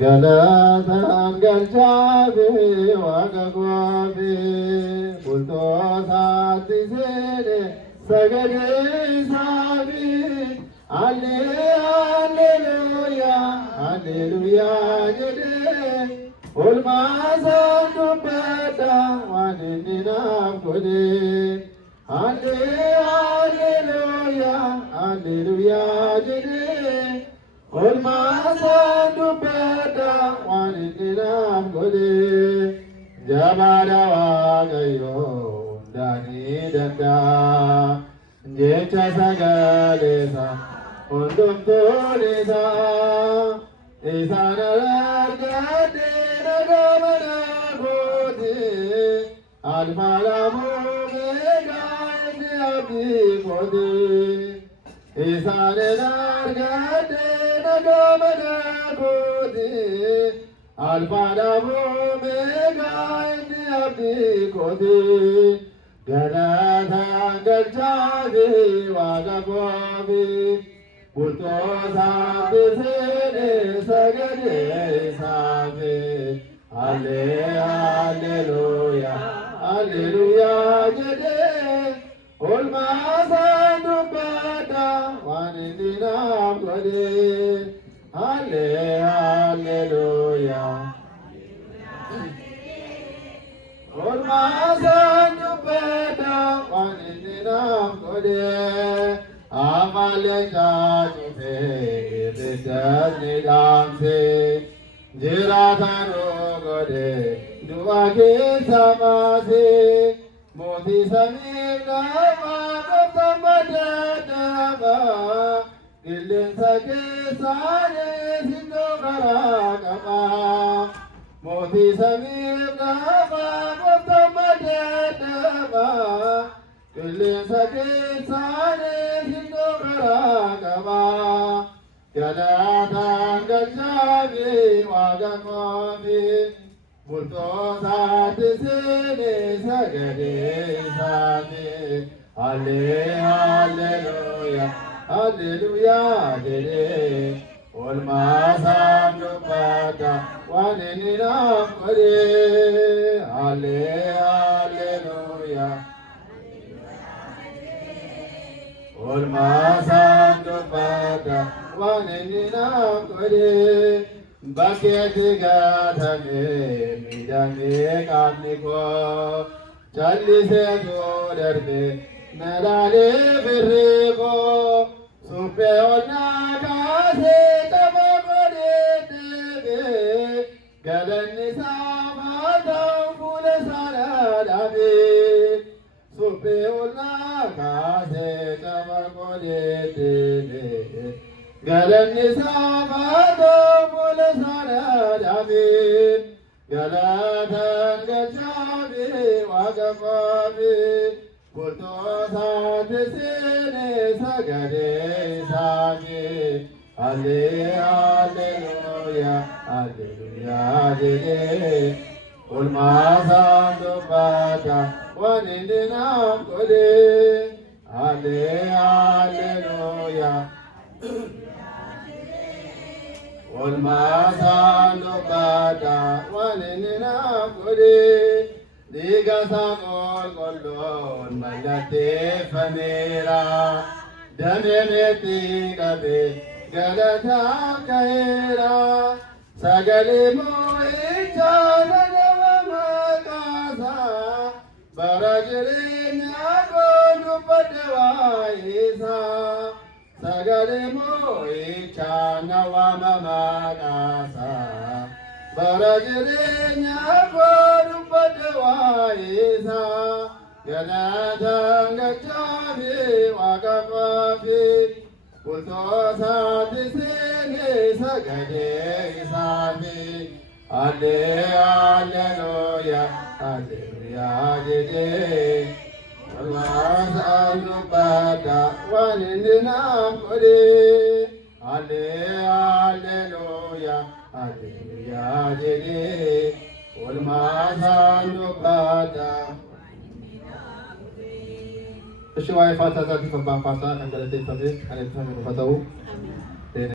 Galatan galchabe wagagwabe bultosati sene sagade sabi Alleluia Alleluia jede ulmasan dubada wanindina kode Alleluia Alleluia jede ulmasan dubada wanindina kode Jabada wagayo dani danda jecha sagalesa undum tulisa isana gade nagamana gode alfa lamu mega abdi gode isana gade nagamana gode alfa lamu mega abdi gode Galatan galchabe wagagwabe bultosati sene sagade sabe Alleluia Alleluia jede ulmasan dubada wanindina gode Alleluia ulmasan dubada wanindina gode Amaleka tufe dejani damse jiratano gode duake samase moti samir nama kaptamada nama gilin sake sare sindo karakama moti samir nama kaptamada nama gilin sake sare sindo karakama Galatan galchabe wagagwabe bultosati sene sagade sabe Alleluia Alleluia jede ulmasan dubada wanindina kode Alleluia ulmasan dubada wanindina kode Baketi gatame midame kamniko Chalise godarbe nadale virriko Supe onna kase tabakode debe Galanni samadam fule sanadabe Supe onna kase tabakode debe Galanni samadam fule sanadabe Galatan galchabe wagagwabe bultosati sene sagade sabe Alleluia Alleluia jede ulmasan dubada wanindina kode Alleluia ulmasan dubada wanindina kode Diga samol kollon malate famera dame meti gabe galata kaira sagale mo ichana namakasa barajri nyago dupadwa isa sagale mo ichana namakasa barajri nyago dupadwa isa Galatan galchabe wagagwabe bultosati sene sagade sabe Alleluia Alleluia jede ulmasan dubada wanindina kode Alleluia Alleluia jede ulmasan dubada Sesuai fasa tadi pembang fasa akan jadi tadi ada yang tahu.